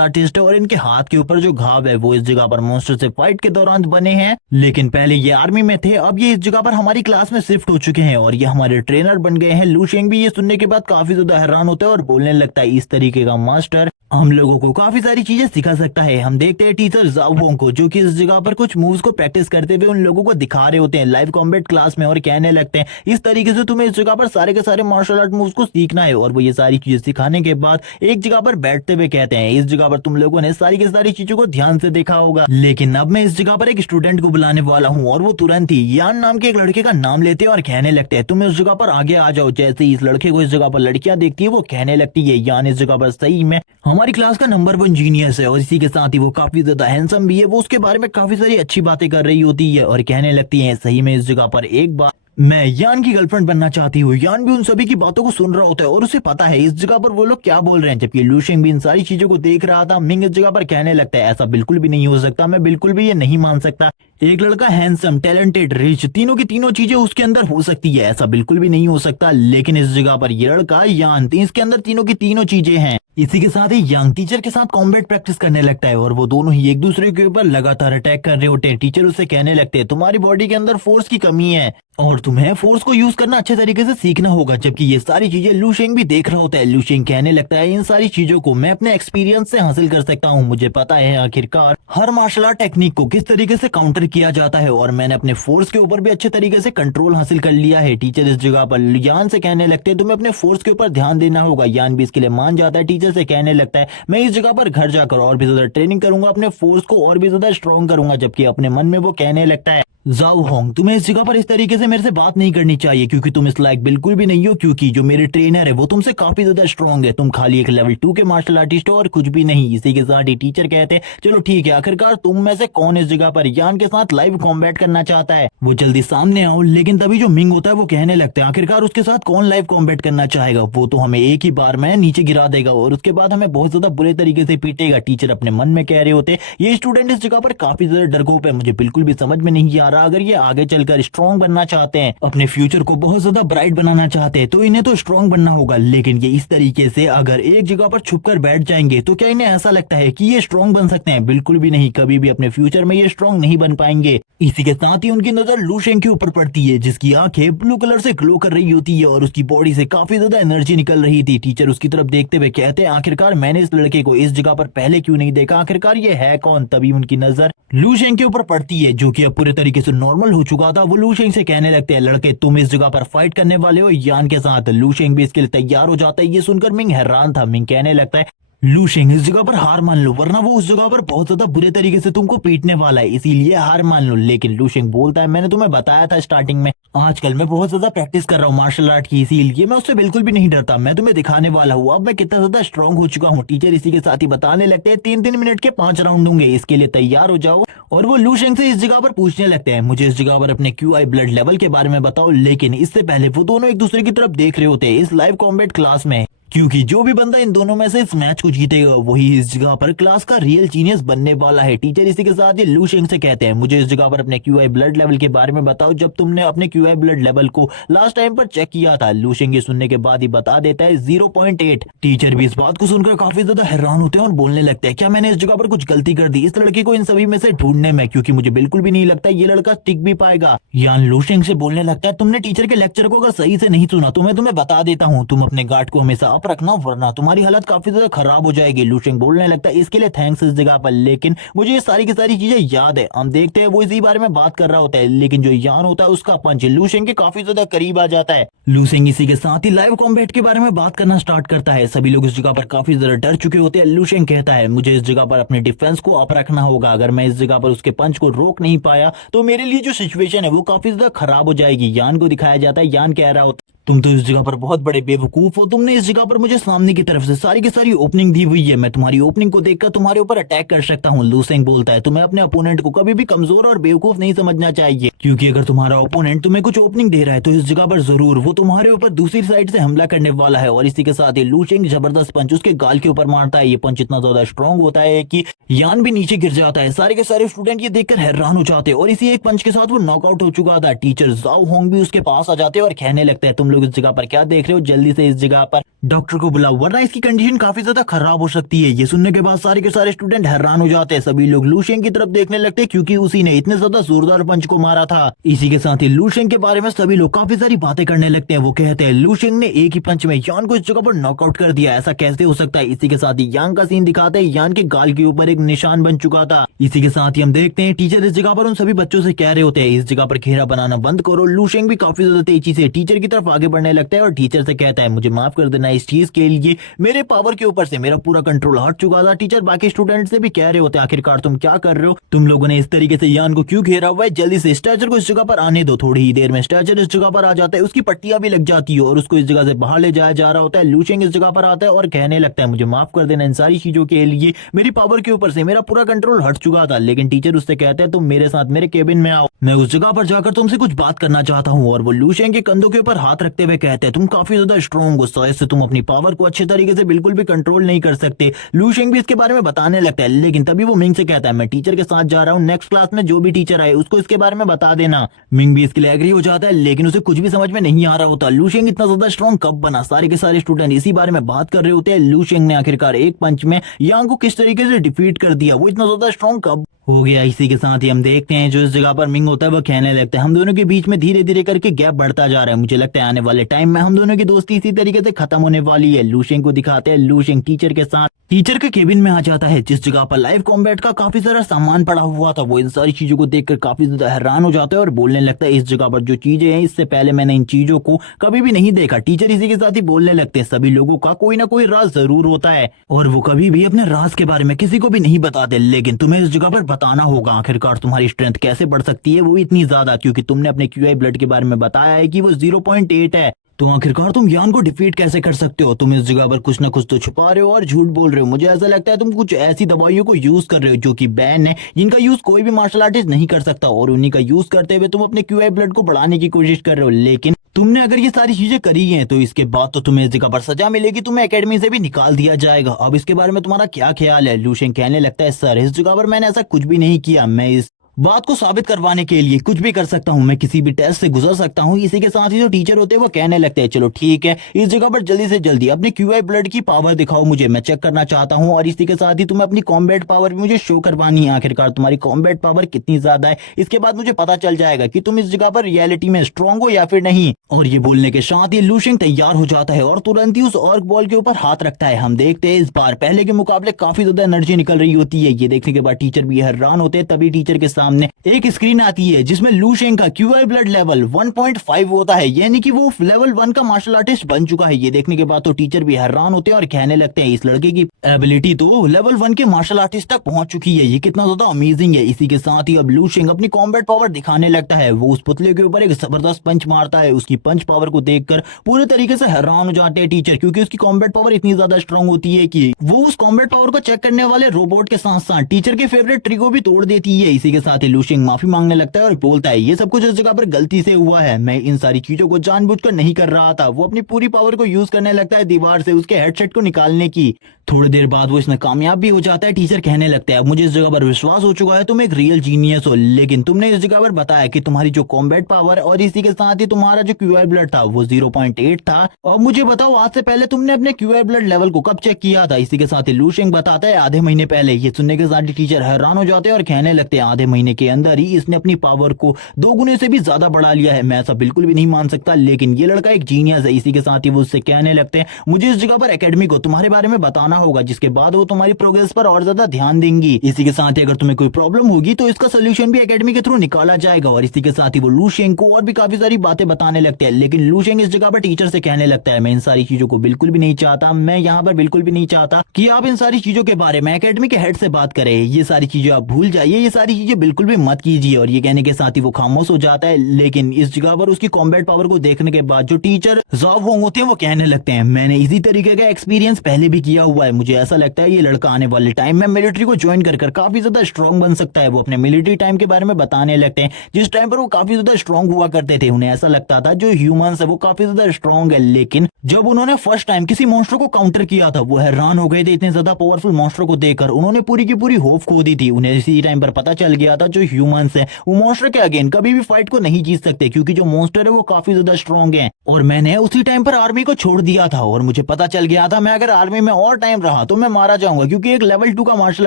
आर्टिस्ट है और इनके हाथ के ऊपर जो घाव है वो इस जगह पर मॉन्स्टर से फाइट के दौरान बने हैं, लेकिन पहले ये आर्मी में थे, अब ये इस जगह पर हमारी क्लास में शिफ्ट हो चुके हैं और ये हमारे ट्रेनर बन गए हैं। लू शेंग भी ये सुनने के बाद काफी ज्यादा हैरान होता है और बोलने लगता है इस तरीके का मास्टर हम लोगों को काफी सारी चीजें सिखा सकता है। हम देखते हैं टीचर जाओ होंग को जो कि इस जगह पर कुछ मूव्स को प्रैक्टिस करते हुए उन लोगों को दिखा रहे होते हैं लाइव कॉम्बैट क्लास में और कहने लगते हैं इस तरीके से तुम्हें इस जगह पर सारे के सारे मार्शल आर्ट मूव्स को सीखना है। और वो ये सारी चीजें सिखाने के बाद एक जगह पर बैठते हुए कहते हैं इस जगह पर तुम लोगों ने सारी की सारी चीजों को ध्यान से देखा होगा, लेकिन अब मैं इस जगह पर एक स्टूडेंट को बुलाने वाला हूँ। और वो तुरंत ही यान नाम के एक लड़के का नाम लेते हैं और कहने लगते हैं तुम इस जगह पर आगे आ जाओ। जैसे ही इस लड़के को इस जगह पर लड़कियां देखती है वो कहने लगती है यान इस जगह पर सही में हमारी क्लास का नंबर 1 जीनियस है और इसी के साथ ही वो काफी ज्यादा हैंडसम भी है। वो उसके बारे में काफी सारी अच्छी बातें कर रही होती है और कहने लगती है सही में इस जगह पर एक बार मैं यान की गर्लफ्रेंड बनना चाहती हूँ। यान भी उन सभी की बातों को सुन रहा होता है और उसे पता है इस जगह पर वो लोग क्या बोल रहे हैं, जबकि लू शेंग भी इन सारी चीजों को देख रहा था। मिंग इस जगह पर कहने लगता है ऐसा बिल्कुल भी नहीं हो सकता, मैं बिल्कुल भी ये नहीं मान सकता। एक लड़का हैंडसम, टैलेंटेड, रिच, तीनों की तीनों चीजें उसके अंदर हो सकती है, ऐसा बिल्कुल भी नहीं हो सकता। लेकिन इस जगह पर ये लड़का यान इसके अंदर तीनों की तीनों चीजें हैं। इसी के साथ ही यंग टीचर के साथ कॉम्बैट प्रैक्टिस करने लगता है और वो दोनों ही एक दूसरे के ऊपर लगातार अटैक कर रहे होते हैं। टीचर उससे कहने लगते हैं तुम्हारी बॉडी के अंदर फोर्स की कमी है और तुम्हें फोर्स को यूज करना अच्छे तरीके से सीखना होगा, जबकि ये सारी चीजें लू शेंग भी देख रहा होता है। लू शेंग कहने लगता है इन सारी चीजों को मैं अपने एक्सपीरियंस से हासिल कर सकता हूँ, मुझे पता है आखिरकार हर मार्शल आर्ट टेक्निक को किस तरीके से काउंटर किया जाता है और मैंने अपने फोर्स के ऊपर भी अच्छे तरीके से कंट्रोल हासिल कर लिया है। टीचर इस जगह पर यान से कहने लगते हैं तुम्हें अपने फोर्स के ऊपर ध्यान देना होगा। यान भी इसके लिए मान जाता है। टीचर से कहने लगता है मैं इस जगह पर घर जाकर और भी ज्यादा ट्रेनिंग करूंगा, अपने फोर्स को और भी ज्यादा स्ट्रॉन्ग करूंगा। जबकि अपने मन में वो कहने लगता है जाओ होंग तुम्हें इस जगह पर इस तरीके से मेरे से बात नहीं करनी चाहिए क्योंकि तुम इस लायक बिल्कुल भी नहीं हो, क्योंकि जो मेरे ट्रेनर है वो तुमसे काफी ज्यादा स्ट्रॉन्ग है, तुम खाली एक लेवल 2 के मार्शल आर्टिस्ट हो और कुछ भी नहीं। इसी के साथ ही टीचर कहते हैं चलो ठीक है, आखिरकार तुम में से कौन इस जगह पर यान के साथ लाइव कॉम्बैट करना चाहता है, वो जल्दी सामने आओ। लेकिन तभी जो मिंग होता है वो कहने लगते हैं आखिरकार उसके साथ कौन लाइव कॉम्बैट करना चाहेगा, वो तो हमें एक ही बार में नीचे गिरा देगा और उसके बाद हमें बहुत ज्यादा बुरे तरीके से पीटेगा। टीचर अपने मन में कह रहे होते ये स्टूडेंट इस जगह पर काफी ज्यादा डरपोक है, मुझे बिल्कुल भी समझ में नहीं आ रहा। अगर ये आगे चलकर स्ट्रॉन्ग बनना चाहते हैं, अपने फ्यूचर को बहुत ज्यादा ब्राइट बनाना चाहते हैं, तो इन्हें तो स्ट्रॉन्ग बनना होगा। लेकिन ये इस तरीके से अगर एक जगह पर छुपकर बैठ जाएंगे तो क्या इन्हें ऐसा लगता है कि ये स्ट्रॉन्ग बन सकते हैं? बिल्कुल भी नहीं, कभी भी अपने फ्यूचर में ये स्ट्रॉन्ग नहीं बन पाएंगे। इसी के साथ ही उनकी नजर लू शेंग के ऊपर पड़ती है जिसकी आंखें ब्लू कलर से ग्लो कर रही होती है और उसकी बॉडी से काफी ज्यादा एनर्जी निकल रही थी। टीचर उसकी तरफ देखते हुए कहते हैं आखिरकार मैंने इस लड़के को इस जगह पर पहले क्यों नहीं देखा, आखिरकार ये है कौन? तभी उनकी नजर लू शेंग के ऊपर पड़ती है जो कि अब पूरे तरीके से नॉर्मल हो चुका था। वो लू शेंग से कहने लगते हैं लड़के तुम इस जगह पर फाइट करने वाले हो यान के साथ। लू शेंग भी इसके लिए तैयार हो जाता है। ये सुनकर मिंग हैरान था। मिंग कहने लगता है लू शेंग इस जगह पर हार मान लो वरना वो उस जगह पर बहुत ज्यादा बुरे तरीके से तुमको पीटने वाला है, इसीलिए हार मान लो। लेकिन लू शेंग बोलता है मैंने तुम्हें बताया था स्टार्टिंग में आजकल मैं बहुत ज्यादा प्रैक्टिस कर रहा हूँ मार्शल आर्ट की, इसीलिए मैं उससे बिल्कुल भी नहीं डरता। मैं तुम्हें दिखाने वाला हूँ अब मैं कितना ज्यादा स्ट्रॉन्ग हो चुका हूँ। टीचर इसी के साथ ही बताने लगते हैं 3-3 मिनट के 5 राउंड होंगे, इसके लिए तैयार हो जाओ। और वो लू शेंग से इस जगह पर पूछने लगते हैं मुझे इस जगह पर अपने QI ब्लड लेवल के बारे में बताओ। लेकिन इससे पहले वो दोनों एक दूसरे की तरफ देख रहे होते हैं इस लाइव कॉम्बैट क्लास में, क्योंकि जो भी बंदा इन दोनों में से इस मैच को जीतेगा वही इस जगह पर क्लास का रियल जीनियस बनने वाला है। टीचर इसी के साथ ही लू शेंग से कहते हैं मुझे इस जगह पर अपने QI ब्लड लेवल के बारे में बताओ, जब तुमने अपने QI ब्लड लेवल को लास्ट टाइम पर चेक किया था। लू शेंग ये सुनने के बाद ही बता देता है 0.8। टीचर भी इस बात को सुनकर काफी ज्यादा हैरान होते हैं और बोलने लगते हैं क्या मैंने इस जगह पर कुछ गलती कर दी इस लड़के को इन सभी में से ढूंढने में, क्योंकि मुझे बिल्कुल भी नहीं लगता ये लड़का टिक भी पाएगा। यान लू शेंग से बोलने लगता है तुमने टीचर के लेक्चर को अगर सही से नहीं सुना तो मैं तुम्हें बता देता हूँ, तुम अपने गार्ड को हमेशा आप रखना वरना तुम्हारी हालत काफी ज्यादा खराब हो जाएगी। लूशेंग बोलने लगता है इसके लिए थैंक्स इस जगह पर, लेकिन मुझे ये सारी की सारी चीजें याद है। हम देखते हैं वो इसी बारे में बात कर रहा होता है, लेकिन जो यान होता है उसका पंच लूशेंग के काफी ज्यादा करीब आ जाता है। लूशेंग इसी के साथ ही लाइव कॉम्बैट के बारे में बात करना स्टार्ट करता है। सभी लोग इस जगह पर काफी ज्यादा डर चुके होते हैं। लूशेंग कहता है मुझे इस जगह पर अपने डिफेंस को अप रखना होगा, अगर मैं इस जगह पर उसके पंच को रोक नहीं पाया तो मेरे लिए जो सिचुएशन है वो काफी ज्यादा खराब हो जाएगी। यान को दिखाया जाता है, यान कह रहा होता तुम तो इस जगह पर बहुत बड़े बेवकूफ हो, तुमने इस जगह पर मुझे सामने की तरफ से सारी की सारी ओपनिंग दी हुई है, मैं तुम्हारी ओपनिंग को देखकर तुम्हारे ऊपर अटैक कर सकता हूँ। लूसेंग बोलता है तुम्हें अपने ओपोनेंट को कभी भी कमजोर और बेवकूफ नहीं समझना चाहिए, क्योंकि अगर तुम्हारा ओपोनेंट तुम्हें कुछ ओपनिंग दे रहा है तो इस जगह पर जरूर वो तुम्हारे ऊपर दूसरी साइड से हमला करने वाला है। और इसी के साथ ही लूसेंग जबरदस्त पंच उसके गाल के ऊपर मारता है। ये पंच इतना ज्यादा स्ट्रॉन्ग होता है कि यान भी नीचे गिर जाता है। सारे के सारे स्टूडेंट ये देखकर हैरान हो जाते हैं और इसी एक पंच के साथ वो नॉकआउट हो चुका था। टीचर जाओ होंग भी उसके पास आ जाते हैं और कहने लगते हैं तुम लोग इस जगह पर क्या देख रहे हो, जल्दी से इस जगह पर डॉक्टर को बुलाओ वरना इसकी कंडीशन काफी ज्यादा खराब हो सकती है। ये सुनने के बाद सारे के सारे स्टूडेंट हैरान हो जाते हैं। सभी लोग लूशेंग की तरफ देखने लगते हैं क्योंकि उसी ने इतने ज्यादा जोरदार पंच को मारा था। इसी के साथ ही लूशेंग के बारे में सभी लोग काफी सारी बातें करने लगते हैं। वो कहते हैं लूशेंग ने एक ही पंच में यान को इस जगह पर नॉकआउट कर दिया, ऐसा कैसे हो सकता है। इसी के साथ ही यान का सीन दिखाते हैं, यान के गाल के ऊपर एक निशान बन चुका था। इसी के साथ ही हम देखते हैं टीचर इस जगह पर उन सभी बच्चों से कह रहे होते हैं इस जगह पर घेरा बनाना बंद करो। लूशेंग भी काफी ज्यादा तेजी से टीचर की तरफ आगे बढ़ने लगता है और टीचर से कहता है मुझे माफ कर देना इस चीज के लिए, मेरे पावर के ऊपर से मेरा पूरा कंट्रोल हट चुका था। टीचर बाकी स्टूडेंट से भी कह रहे होते हैं आखिरकार तुम क्या कर रहे हो, तुम लोगों ने इस तरीके से यान को क्यों घेरा हुआ है, जल्दी से स्टैचर को इस जगह पर आने दो। थोड़ी ही देर में स्टैचर इस जगह पर आ जाता है, उसकी पट्टियां भी लग जाती है और उसको इस जगह से बाहर ले जाया जा रहा होता है। लूशेंग इस जगह पर आता है और कहने लगता है मुझे माफ कर देना इन सारी चीजों के लिए, मेरी पावर के ऊपर से मेरा पूरा कंट्रोल हट चुका था। लेकिन टीचर उससे कहते हैं तुम मेरे साथ मेरे केबिन में आओ, मैं उस जगह पर जाकर तुमसे कुछ बात करना चाहता हूँ। और वो लूशेंग के कंधों के ऊपर हाथ रखते हुए कहते हैं तुम काफी ज्यादा स्ट्रॉन्ग हो, शायद से तुम अपनी पावर को अच्छे तरीके से बिल्कुल भी कंट्रोल नहीं कर सकते। लूशेंग भी इसके बारे में बताने लगता है, लेकिन तभी वो मिंग से कहता है मैं टीचर के साथ जा रहा हूँ, नेक्स्ट क्लास में जो भी टीचर आए उसको इसके बारे में बता देना। मिंग भी इसके लिए एग्री हो जाता है, लेकिन उसे कुछ भी समझ में नहीं आ रहा होता लूशेंग इतना ज्यादा स्ट्रॉन्ग कब बना। सारे के सारे स्टूडेंट इसी बारे में बात कर रहे होते हैं लूशेंग ने आखिरकार एक पंच में यांग को किस तरीके से डिफीट कर दिया, वो इतना ज्यादा स्ट्रॉन्ग कब हो गया। इसी के साथ ही हम देखते हैं जो इस जगह पर मिंग होता है वो कहने लगता है हम दोनों के बीच में धीरे धीरे करके गैप बढ़ता जा रहा है, मुझे लगता है आने वाले टाइम में हम दोनों की दोस्ती इसी तरीके से खत्म होने वाली है। लूशेंग को दिखाते हैं लूशेंग टीचर के साथ टीचर के केबिन में आ जाता है जिस जगह पर लाइव कॉम्बैट का काफी सारा सामान पड़ा हुआ था। वो इन सारी चीजों को देखकर काफी ज्यादा हैरान हो जाता है और बोलने लगता है इस जगह पर जो चीजें हैं इससे पहले मैंने इन चीजों को कभी भी नहीं देखा। टीचर इसी के साथ ही बोलने लगते हैं सभी लोगों का कोई ना कोई राज जरूर होता है और वो कभी भी अपने राज के बारे में किसी को भी नहीं बताते, लेकिन तुम्हें इस जगह पर बताना होगा आखिरकार तुम्हारी स्ट्रेंथ कैसे बढ़ सकती है, वो भी इतनी ज्यादा क्योंकि तुमने अपने क्यूआई ब्लड के बारे में बताया है कि वो 0.8 है। तो आखिरकार तुम यान को डिफीट कैसे कर सकते हो, तुम इस जगह पर कुछ ना कुछ तो छुपा रहे हो और झूठ बोल रहे हो। मुझे ऐसा लगता है तुम कुछ ऐसी दवाइयों को यूज कर रहे हो जो कि बैन है, जिनका यूज कोई भी मार्शल आर्टिस्ट नहीं कर सकता और उन्हीं का यूज करते हुए तुम अपने क्यूआई ब्लड को बढ़ाने की कोशिश कर रहे हो। लेकिन तुमने अगर ये सारी चीजें करी हैं तो इसके बाद तो तुम्हें इस जगह पर सजा मिलेगी, तुम्हें एकेडमी से भी निकाल दिया जाएगा। अब इसके बारे में तुम्हारा क्या ख्याल है। लूशेंग कहने लगता है सर इस जगह पर मैंने ऐसा कुछ भी नहीं किया, मैं इस बात को साबित करवाने के लिए कुछ भी कर सकता हूँ, मैं किसी भी टेस्ट से गुजर सकता हूँ। इसी के साथ ही जो टीचर होते हैं वो कहने लगते हैं चलो ठीक है इस जगह पर जल्दी से जल्दी अपने क्यूआई ब्लड की पावर दिखाओ मुझे, मैं चेक करना चाहता हूँ। और इसी के साथ ही तुम्हें अपनी कॉम्बैट पावर भी मुझे शो करवानी है, आखिरकार तुम्हारी कॉम्बैट पावर कितनी ज्यादा है, इसके बाद मुझे पता चल जाएगा कि तुम इस जगह पर रियलिटी में स्ट्रॉन्ग हो या फिर नहीं। और ये बोलने के साथ ही लूशेंग तैयार हो जाता है और तुरंत ही उस ऑर्क बॉल के ऊपर हाथ रखता है। हम देखते हैं इस बार पहले के मुकाबले काफी ज्यादा एनर्जी निकल रही होती है। ये देखने के बाद टीचर भी हैरान होते हैं। तभी टीचर के सामने एक स्क्रीन आती है जिसमें लूशेंग का क्यूआई ब्लड लेवल 1.5 होता है, यानी कि वो लेवल 1 का मार्शल आर्टिस्ट बन चुका है। ये देखने के बाद तो टीचर भी हैरान होते हैं और कहने लगते हैं इस लड़के की एबिलिटी तो लेवल 1 के मार्शल आर्टिस्ट तक पहुंच चुकी है, ये कितना ज्यादा अमेजिंग है। इसी के साथ ही अब लूशेंग अपनी कॉम्बैट पावर दिखाने लगता है। वो उस पुतले के ऊपर एक जबरदस्त पंच मारता है। उसकी पंच पावर को देखकर पूरे तरीके से हैरान हो जाते हैं टीचर, क्योंकि उसकी कॉम्बैट पावर इतनी ज्यादा स्ट्रांग होती है कि वो उस कॉम्बैट पावर को चेक करने वाले रोबोट के साथ साथ टीचर के फेवरेट ट्री को भी तोड़ देती है। इसी के साथ ही लूशेंग माफी मांगने लगता है और बोलता है ये सब कुछ इस जगह पर गलती से हुआ है, मैं इन सारी चीजों को जानबूझकर नहीं कर रहा था। वो अपनी पूरी पावर को यूज करने लगता है दीवार से उसके हेडसेट को निकालने की। थोड़ी देर बाद वो इसमें कामयाब भी हो जाता है। टीचर कहने लगता है अब मुझे इस जगह पर विश्वास हो चुका है तुम एक रियल जीनियस हो, लेकिन तुमने इस जगह पर बताया कि तुम्हारी जो कॉम्बैट पावर और इसी के साथ ही तुम्हारा जो क्यूआई ब्लड था वो 0.8 था। और मुझे बताओ आज से पहले तुमने अपने क्यूआई ब्लड लेवल को कब चेक किया था। इसी के साथ ही लूशेंग बताता है आधे महीने पहले। ये सुनने के साथ ही टीचर हैरान हो जाते हैं और कहने लगते हैं आधे महीने महीने के अंदर ही इसने अपनी पावर को 2 गुने से भी ज्यादा बढ़ा लिया है। मैं ऐसा बिल्कुल भी नहीं मान सकता, लेकिन ये लड़का एक जीनियस है। इसी के साथ ही वो उससे कहने लगते हैं मुझे इस जगह पर एकेडमी को तुम्हारे बारे में बताना होगा, जिसके बाद वो तुम्हारी प्रोग्रेस पर और ज्यादा ध्यान देंगी। इसी के साथ ही अगर तुम्हें कोई प्रॉब्लम होगी तो इसका सोल्यूशन भी एकेडमी के थ्रू निकाला जाएगा। और इसी के साथ ही वो लूशेंग को और भी काफी सारी बातें बताने लगते हैं, लेकिन लूशेंग इस जगह पर टीचर से कहने लगता है मैं इन सारी चीजों को बिल्कुल भी नहीं चाहता, मैं यहाँ पर बिल्कुल भी नहीं चाहता कि आप इन सारी चीजों के बारे में एकेडमी के हेड से बात करें। ये सारी चीजें आप भूल जाइए, ये सारी चीजें बिल्कुल भी मत कीजिए। और ये कहने के साथ ही वो खामोश हो जाता है। लेकिन इस जगह पर उसकी कॉम्बैट पावर को देखने के बाद जो टीचर जॉब होंग होते हैं वो कहने लगते हैं मैंने इसी तरीके का एक्सपीरियंस पहले भी किया हुआ है, मुझे ऐसा लगता है ये लड़का आने वाले टाइम में मिलिट्री को ज्वाइन कर काफी ज्यादा स्ट्रॉन्ग बन सकता है। वो अपने मिलिट्री टाइम के बारे में बताने लगते हैं, जिस टाइम पर वो काफी ज्यादा स्ट्रॉन्ग हुआ करते थे। उन्हें ऐसा लगता था जो ह्यूमंस है वो काफी ज्यादा स्ट्रॉन्ग है, लेकिन जब उन्होंने फर्स्ट टाइम किसी मॉन्स्टर को काउंटर किया था वो हैरान हो गए थे इतने ज्यादा पावरफुल मॉन्स्टर को देखकर। उन्होंने पूरी की पूरी होप खो दी थी। उन्हें इसी टाइम पर पता चल गया था जो ह्यूमंस है वो मॉन्स्टर के अगेन कभी भी फाइट को नहीं जीत सकते, क्योंकि जो मॉन्स्टर है वो काफी ज्यादा स्ट्रॉन्ग है। और मैंने उसी टाइम पर आर्मी को छोड़ दिया था और मुझे पता चल गया था मैं अगर आर्मी में और टाइम रहा तो मैं मारा जाऊंगा, क्योंकि एक लेवल 2 का मार्शल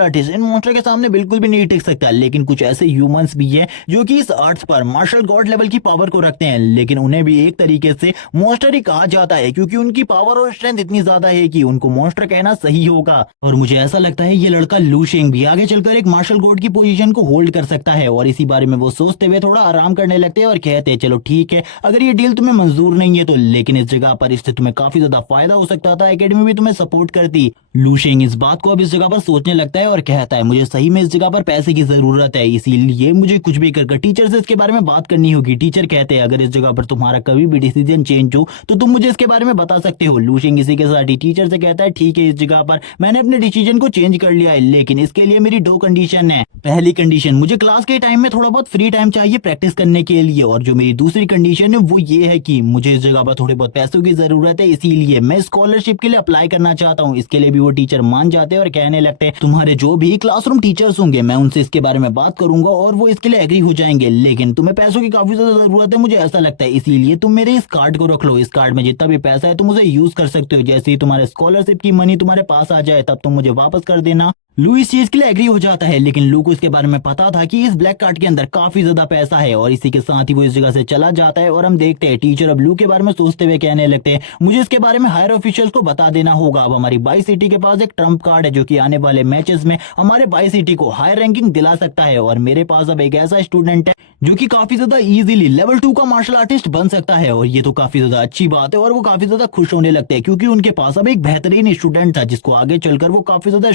आर्टिस्ट इन मॉन्स्टर के सामने बिल्कुल भी नहीं टिक सकता। लेकिन कुछ ऐसे ह्यूमंस भी है जो कि इस अर्थ पर मार्शल गॉड लेवल की पावर को रखते हैं, लेकिन उन्हें भी एक तरीके से मॉन्स्टर ही कहा जाता है, क्योंकि उनकी पावर और स्ट्रेंथ इतनी ज्यादा है कि उनको मॉन्स्टर कहना सही होगा। और मुझे ऐसा लगता है ये लड़का लूशेंग भी आगे चलकर एक मार्शल गॉड की पोजीशन को होल्ड कर सकता है। और इसी बारे में वो सोचते हुए थोड़ा आराम करने लगते हैं और कहते हैं चलो ठीक है, अगर ये डील तुम्हें मंजूर नहीं है तो, लेकिन इस जगह पर इससे तुम्हें काफी ज्यादा फायदा हो सकता था, एकेडमी भी तुम्हें सपोर्ट करती। लूशेंग इस बात को अब इस जगह पर सोचने लगता है और कहता है मुझे सही में इस जगह पर पैसे की जरूरत है, इसीलिए मुझे कुछ भी कर टीचर से इसके बारे में बात करनी होगी। टीचर कहते हैं अगर इस जगह पर तुम्हारा कभी भी डिसीजन चेंज हो तो तुम मुझे इसके बारे में बता सकते हो। लूशेंग इसी के साथ ही टीचर से कहता है ठीक है, इस जगह पर मैंने अपने डिसीजन को चेंज कर लिया है, लेकिन इसके लिए मेरी 2 कंडीशन है। पहली कंडीशन, मुझे क्लास के टाइम में थोड़ा बहुत फ्री टाइम चाहिए प्रैक्टिस करने के लिए, और जो मेरी दूसरी कंडीशन है वो ये है कि मुझे इस जगह पर थोड़े बहुत पैसों की जरूरत है, इसीलिए मैं स्कॉलरशिप के लिए अप्लाई करना चाहता हूँ। इसके लिए भी वो टीचर मान जाते हैं और कहने लगते हैं तुम्हारे जो भी क्लासरूम टीचर्स होंगे मैं उनसे इसके बारे में बात करूंगा और वो इसके लिए एग्री हो जाएंगे, लेकिन तुम्हें पैसों की काफी ज्यादा जरूरत है मुझे ऐसा लगता है, इसीलिए तुम मेरे इस कार्ड को रख लो। इस कार्ड में जितना भी पैसा है तुम उसे यूज कर सकते हो, जैसे ही तुम्हारे स्कॉलरशिप की मनी तुम्हारे पास आ जाए तब तुम मुझे वापस कर देना। लू इस चीज के लिए एग्री हो जाता है, लेकिन लू को इसके बारे में पता था कि इस ब्लैक कार्ड के अंदर काफी ज्यादा पैसा है, और इसी के साथ ही वो इस जगह से चला जाता है। और हम देखते हैं टीचर अब लू के बारे में सोचते हुए कहने लगते हैं मुझे इसके बारे में हायर ऑफिशियल्स को बता देना होगा। अब हमारी बाई सिटी के पास एक ट्रम्प कार्ड है जो कि आने वाले मैचेस में हमारे बाई सिटी को हायर रैंकिंग दिला सकता है, और मेरे पास अब एक ऐसा स्टूडेंट है जो कि काफी ज्यादा इजीली लेवल 2 का मार्शल आर्टिस्ट बन सकता है। और ये तो काफी ज्यादा अच्छी बात है और वो काफी ज्यादा खुश होने लगते हैं, क्योंकि उनके पास अब एक बेहतरीन स्टूडेंट था जिसको आगे चलकर वो काफी ज्यादा